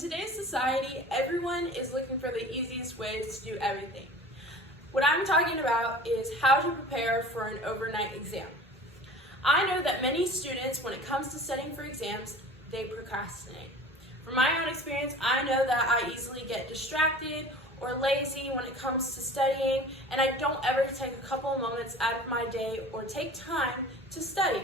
today's society, everyone is looking for the easiest ways to do everything. What I'm talking about is how to prepare for an overnight exam. I know that many students, when it comes to studying for exams, they procrastinate. From my own experience, I know that I easily get distracted or lazy when it comes to studying, and I don't ever take a couple of moments out of my day or take time to study.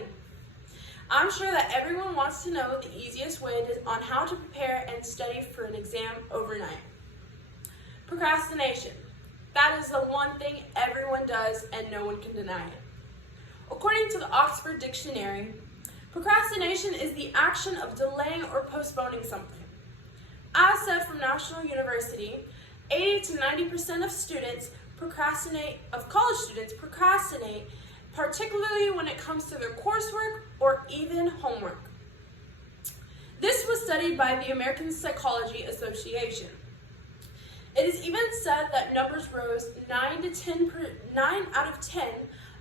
I'm sure that everyone wants to know the easiest way on how to prepare and study for an exam overnight. Procrastination. That is the one thing everyone does and no one can deny it. According to the Oxford Dictionary, procrastination is the action of delaying or postponing something. As said from National University, 80 to 90% of college students procrastinate, particularly when it comes to their coursework or even homework. This was studied by the American Psychology Association. It is even said that numbers rose 9 out of 10,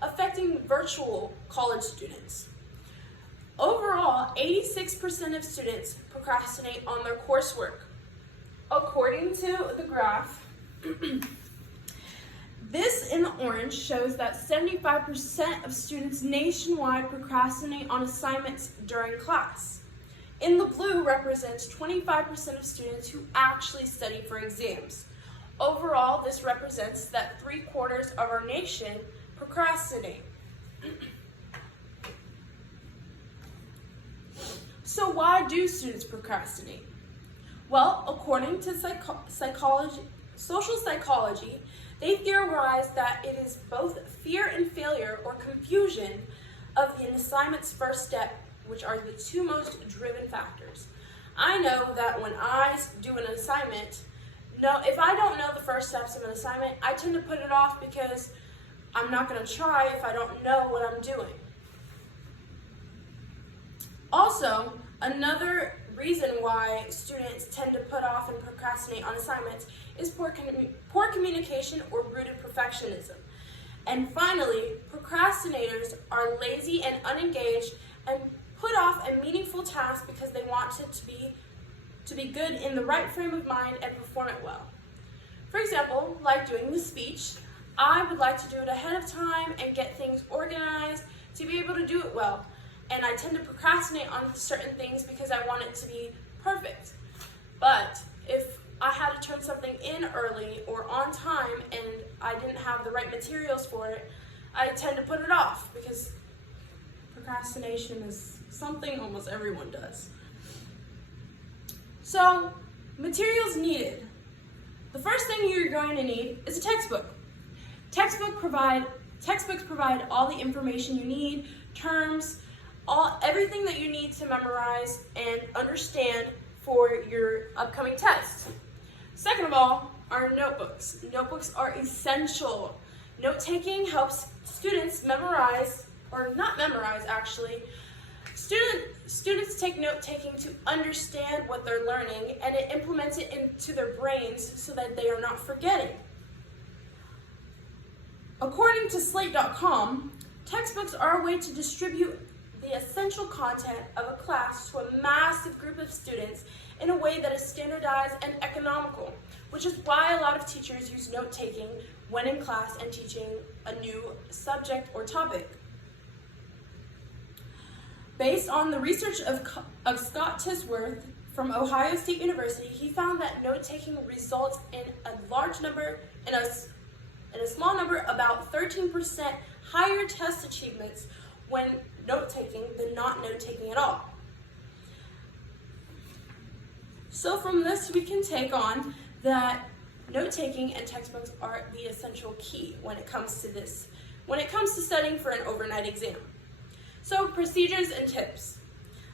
affecting virtual college students. Overall, 86% of students procrastinate on their coursework. According to the graph, this in the orange shows that 75% of students nationwide procrastinate on assignments during class. In the blue represents 25% of students who actually study for exams. Overall, this represents that 3/4 of our nation procrastinate. So why do students procrastinate? Well, according to social psychology, they theorize that it is both fear and failure or confusion of an assignment's first step, which are the two most driven factors. I know that when I do an assignment, if I don't know the first steps of an assignment, I tend to put it off because I'm not going to try if I don't know what I'm doing. Also, another reason why students tend to put off and procrastinate on assignments is poor communication or rooted perfectionism. And finally, procrastinators are lazy and unengaged and put off a meaningful task because they want it to be good in the right frame of mind and perform it well. For example, like doing the speech, I would like to do it ahead of time and get things organized to be able to do it well. And I tend to procrastinate on certain things because I want it to be perfect. But if I had to turn something in early or on time and I didn't have the right materials for it, I tend to put it off because procrastination is something almost everyone does. So, materials needed. The first thing you're going to need is a textbook. Textbooks provide all the information you need, terms, everything that you need to memorize and understand for your upcoming test. Second of all, are notebooks. Notebooks are essential. Note-taking helps students memorize, or not memorize actually. Students take note-taking to understand what they're learning and it implements it into their brains so that they are not forgetting. According to Slate.com, textbooks are a way to distribute the essential content of a class to a massive group of students in a way that is standardized and economical, which is why a lot of teachers use note-taking when in class and teaching a new subject or topic. Based on the research of Scott Tisworth from Ohio State University, he found that note-taking results in a small number, about 13% higher test achievements when note-taking than not note-taking at all. So from this, we can take on that note-taking and textbooks are the essential key when it comes to studying for an overnight exam. So procedures and tips.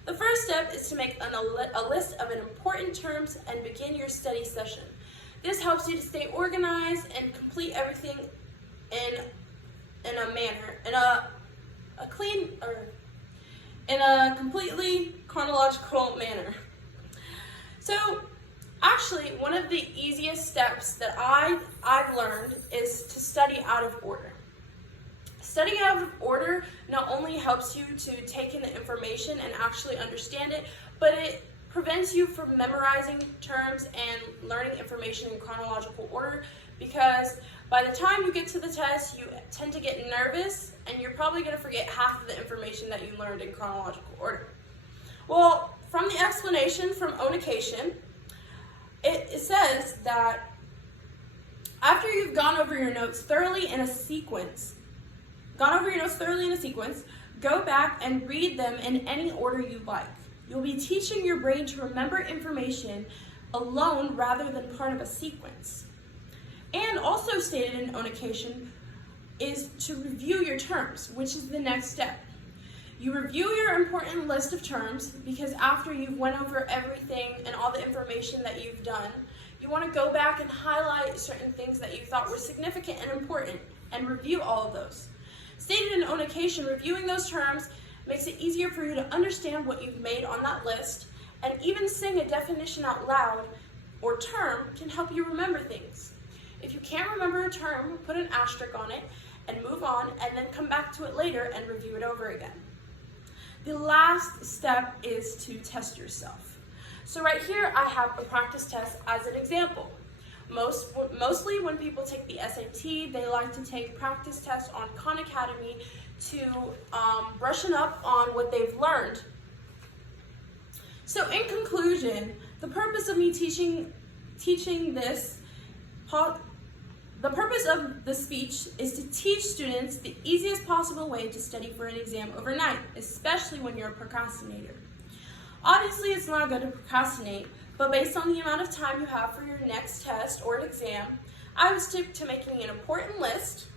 The first step is to make a list of important terms and begin your study session. This helps you to stay organized and complete everything in a completely chronological manner. So actually, one of the easiest steps that I've learned is to study out of order. Studying out of order not only helps you to take in the information and actually understand it, but it prevents you from memorizing terms and learning information in chronological order, because by the time you get to the test, you tend to get nervous and you're probably going to forget half of the information that you learned in chronological order. Well, from the explanation from Onication, it says that after you've gone over your notes thoroughly in a sequence, go back and read them in any order you like. You'll be teaching your brain to remember information alone rather than part of a sequence. And also stated in Onication is to review your terms, which is the next step. You review your important list of terms because after you've went over everything and all the information that you've done, you want to go back and highlight certain things that you thought were significant and important and review all of those. Stated in Onication, reviewing those terms makes it easier for you to understand what you've made on that list, and even saying a definition out loud or term can help you remember things. If you can't remember a term, put an asterisk on it and move on, and then come back to it later and review it over again. The last step is to test yourself. So right here I have a practice test as an example. Mostly when people take the SAT, they like to take practice tests on Khan Academy to brushing up on what they've learned. So in conclusion, the purpose of me teaching this, the purpose of the speech is to teach students the easiest possible way to study for an exam overnight, especially when you're a procrastinator. Obviously, it's not good to procrastinate, but based on the amount of time you have for your next test or exam, I would stick to making an important list,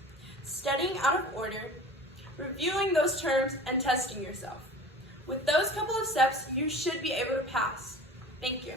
studying out of order, reviewing those terms, and testing yourself. With those couple of steps, you should be able to pass. Thank you.